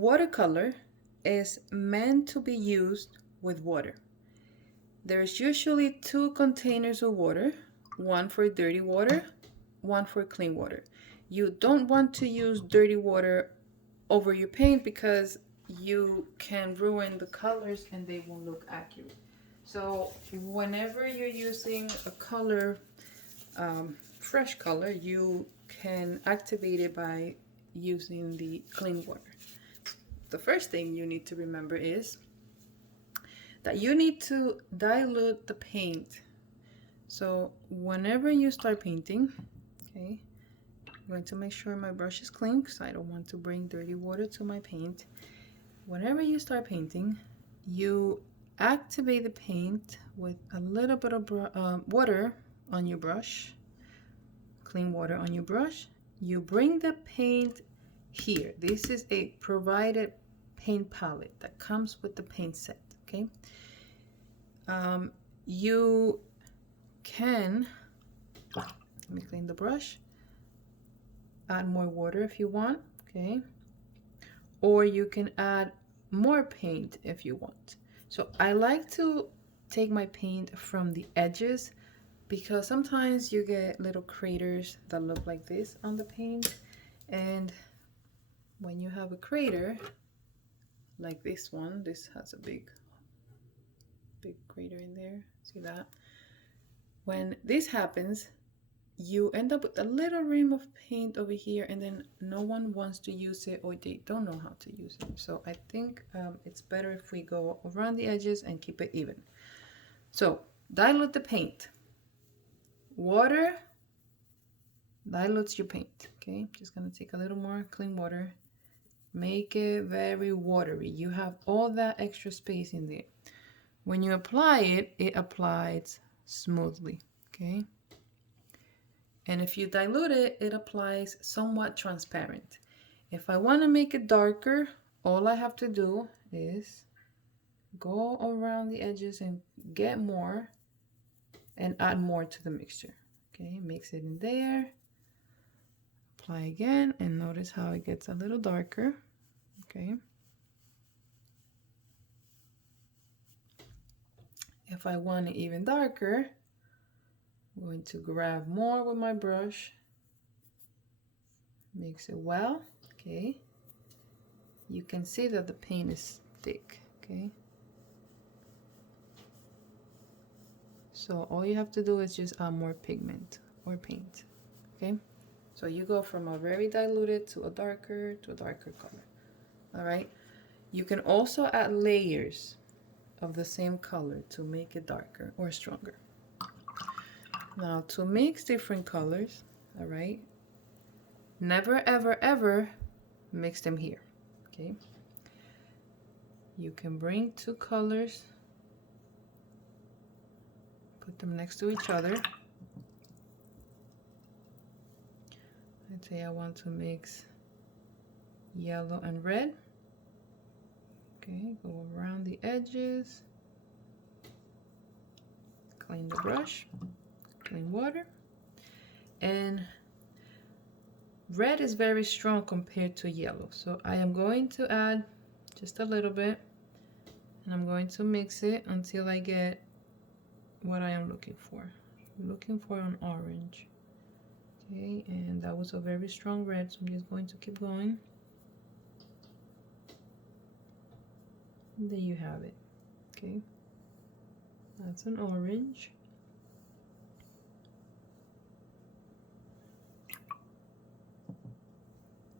watercolor is meant to be used with water. There's usually two containers of water, one for dirty water, one for clean water. You don't want to use dirty water over your paint because you can ruin the colors and they won't look accurate. So whenever you're using a color, fresh color, you can activate it by using the clean water. The first thing you need to remember is that you need to dilute the paint. So whenever you start painting, okay, I'm going to make sure my brush is clean because I don't want to bring dirty water to my paint. Whenever you start painting, you activate the paint with a little bit of water on your brush, clean water on your brush. You bring the paint here. This is a provided paint palette that comes with the paint set, okay? You can, let me clean the brush, add more water if you want, okay? Or you can add more paint if you want. So I like to take my paint from the edges because sometimes you get little craters that look like this on the paint. And when you have a crater like this one, this has a big crater in there, see that? When this happens, you end up with a little rim of paint over here, and then no one wants to use it or they don't know how to use it. So I think it's better if we go around the edges and keep it even. So dilute the paint. Water dilutes your paint, okay? Just gonna take a little more clean water. Make it very watery. You have all that extra space in there. When you apply it, it applies smoothly, okay? And if you dilute it, it applies somewhat transparent. If I want to make it darker, all I have to do is go around the edges and get more and add more to the mixture. Okay, mix it in there, apply again, and notice how it gets a little darker. Okay. If I want it even darker, I'm going to grab more with my brush, mix it well, okay. You can see that the paint is thick, okay. So all you have to do is just add more pigment or paint, okay. So you go from a very diluted to a darker color, all right. You can also add layers of the same color to make it darker or stronger. Now to mix different colors, all right, never ever ever mix them here, okay. You can bring two colors, put them next to each other. Let's say I want to mix yellow and red. Okay, go around the edges, clean the brush, clean water. And red is very strong compared to yellow, so I am going to add just a little bit, and I'm going to mix it until I get what I am looking for. I'm looking for an orange. Okay, and that was a very strong red, so I'm just going to keep going. And there you have it. Okay, that's an orange.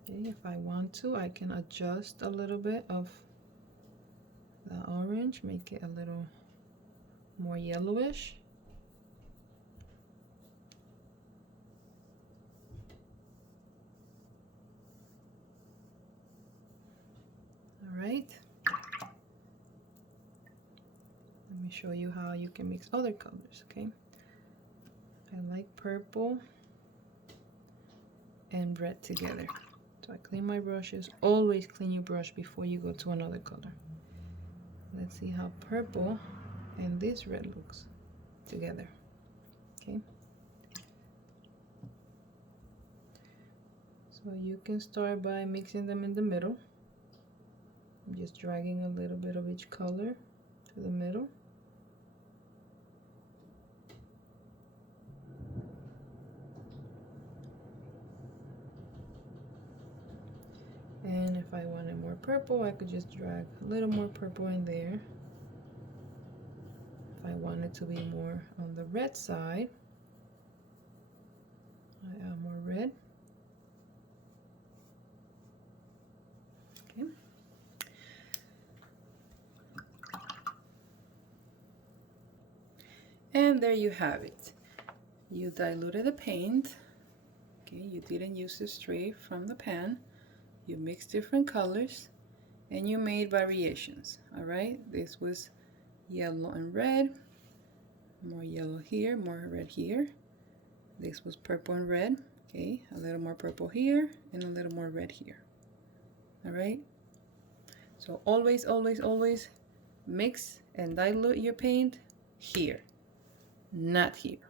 Okay, if I want to, I can adjust a little bit of the orange, make it a little more yellowish. All right. Let me show you how you can mix other colors, okay? I like purple and red together. So I clean my brushes. Always clean your brush before you go to another color. Let's see how purple and this red looks together, okay? So you can start by mixing them in the middle. I'm just dragging a little bit of each color to the middle. And if I wanted more purple, I could just drag a little more purple in there. If I wanted to be more on the red side, I add more red. Okay. And there you have it. You diluted the paint. Okay, you didn't use the straight from the pan. You mixed different colors and you made variations. All right, this was yellow and red, more yellow here, more red here. This was purple and red. Okay, a little more purple here and a little more red here. All right, so always, always, always mix and dilute your paint here, not here.